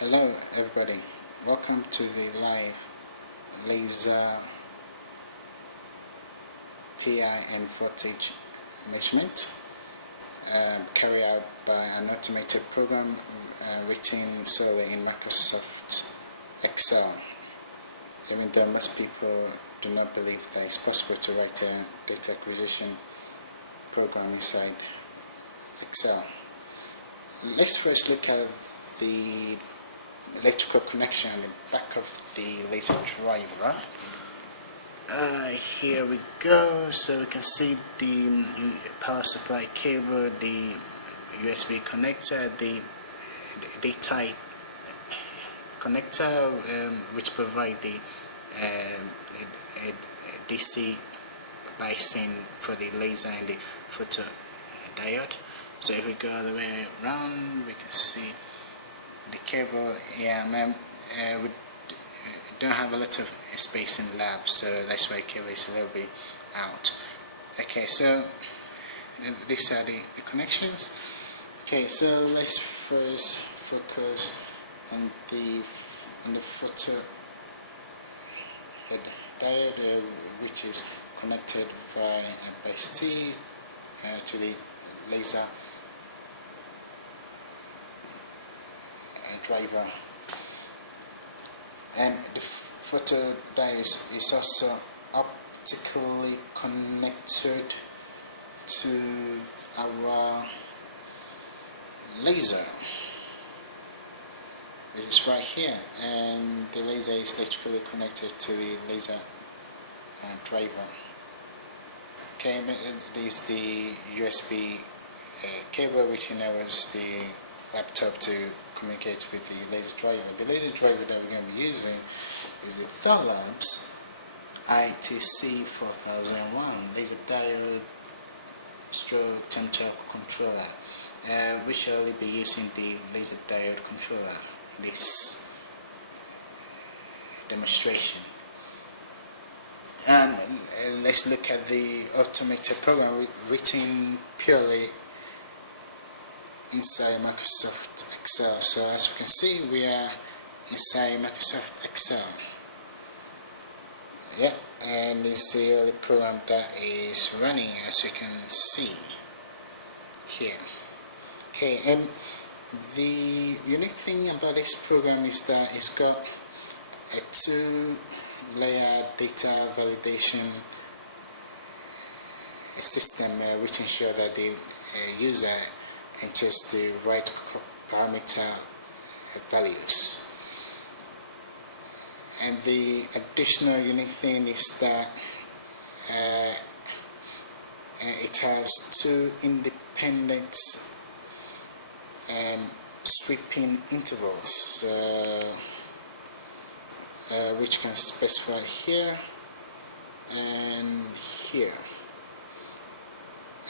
Hello everybody, welcome to the live laser PI and voltage measurement carried out by an automated program written solely in Microsoft Excel, even though most people do not believe that it's possible to write a data acquisition program inside Excel. Let's first look at the electrical connection at the back of the laser driver. Here we go. So we can see the power supply cable, the USB connector, the D-type connector, which provide the DC biasing for the laser and the photo diode. So if we go all the way around, we can see the cable. We don't have a lot of space in the lab, so that's why the cable is a little bit out. Okay, so these are the connections. Okay, so let's first focus on the photo diode, which is connected by T to the laser driver, and the photo diode is also optically connected to our laser, which is right here, and the laser is electrically connected to the laser driver. Okay, this is the USB cable which enables the laptop to communicate with the laser driver. The laser driver that we're going to be using is the Thorlabs ITC4001 laser diode stroke TEC Controller. We shall be using the laser diode controller in this demonstration. Let's look at the automated program written purely inside Microsoft Excel. So as we can see, we are inside Microsoft Excel. Yeah, and this is the only program that is running, as you can see here. Okay, and the unique thing about this program is that it's got a two-layer data validation system which ensures that the user enters the right parameter values. And the additional unique thing is that it has two independent sweeping intervals, which can specify here and here.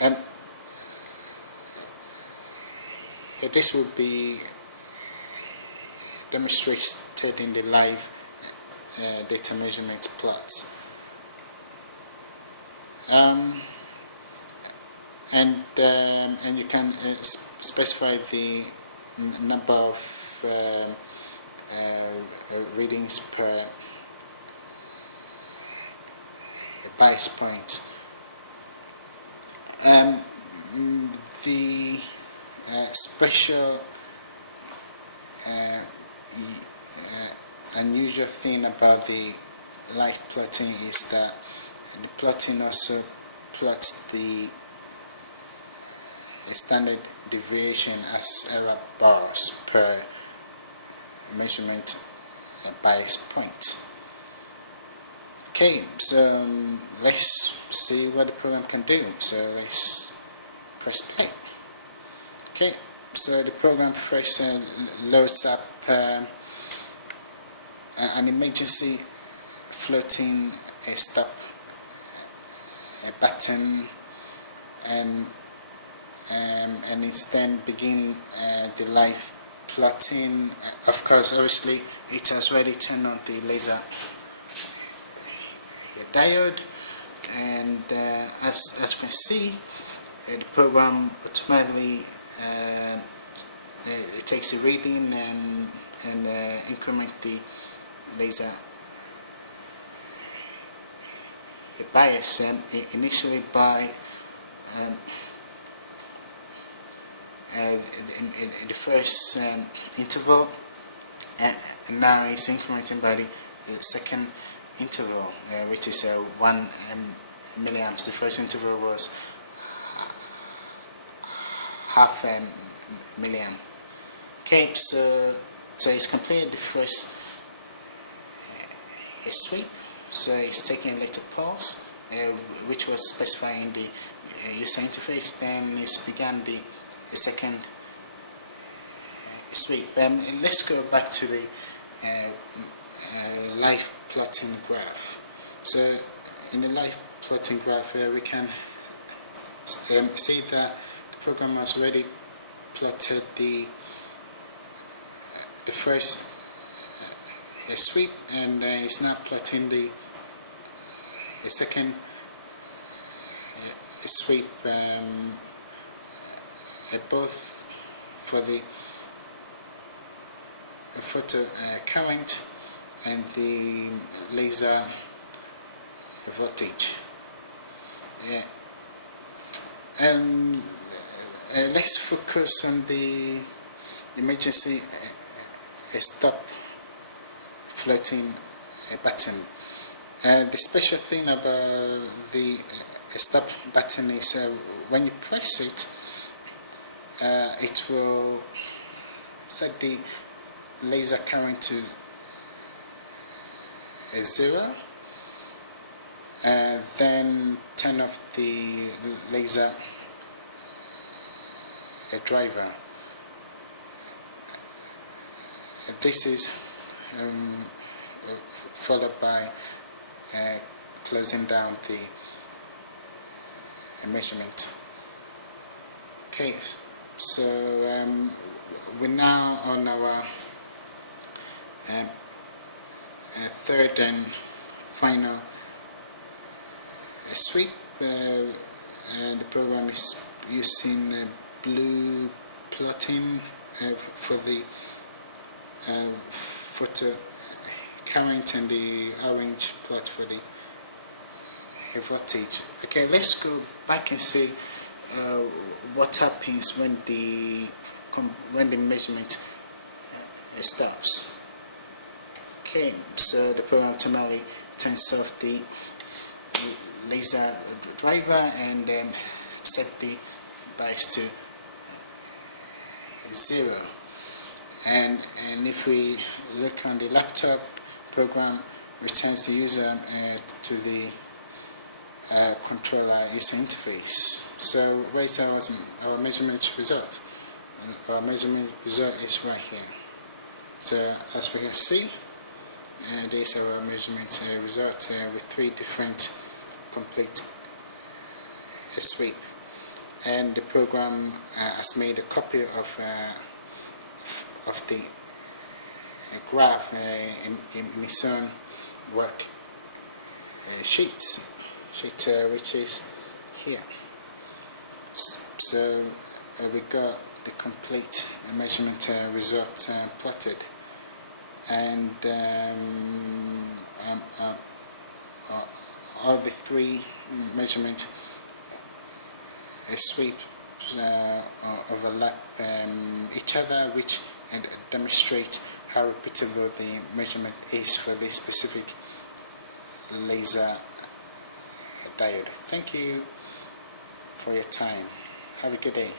And this will be demonstrated in the live data measurement plots. And you can specify the number of readings per bias point. The special unusual thing about the live plotting is that the plotting also plots the standard deviation as error bars per measurement bias point. Okay, so let's see what the program can do. So let's press play. Okay, so the program first loads up an emergency floating stop button, and it's then begin the live plotting. Of course, obviously, it has already turned on the laser diode, and as you can see, the program automatically it takes a reading and increment the laser bias initially by in the first interval, and now it's incrementing by the second interval, which is 1 milliamps. The first interval was half milliamp. Okay, so it's completed the first sweep. So it's taking a little pulse, which was specified in the user interface. Then it's began the second sweep. Let's go back to the live plotting graph. So in the live plotting graph, we can see that the program has already plotted the first sweep, and it's now plotting the second sweep, both for the photo current and the laser voltage. And let's focus on the emergency stop floating button. The special thing about the stop button is when you press it, it will set the laser current to 0, then turn off the laser driver. This is followed by closing down the measurement. Okay, so we're now on our third and final sweep. The program is using blue plotting for the photo current and the orange plot for the voltage. Okay, let's go back and see what happens when the measurement stops. Okay, so the program automatically turns off the laser driver and then set the bias to 0. And if we look on the laptop, program returns the user to the controller user interface. So where's our measurement result? Our measurement result is right here. So as we can see, this is our measurement result with 3 different complete sweep. And the program has made a copy of the graph in its own work sheet, which is here. So we got the complete measurement result plotted, and all the 3 measurement sweeps overlap each other, which demonstrate how repeatable the measurement is for this specific laser diode. Thank you for your time. Have a good day.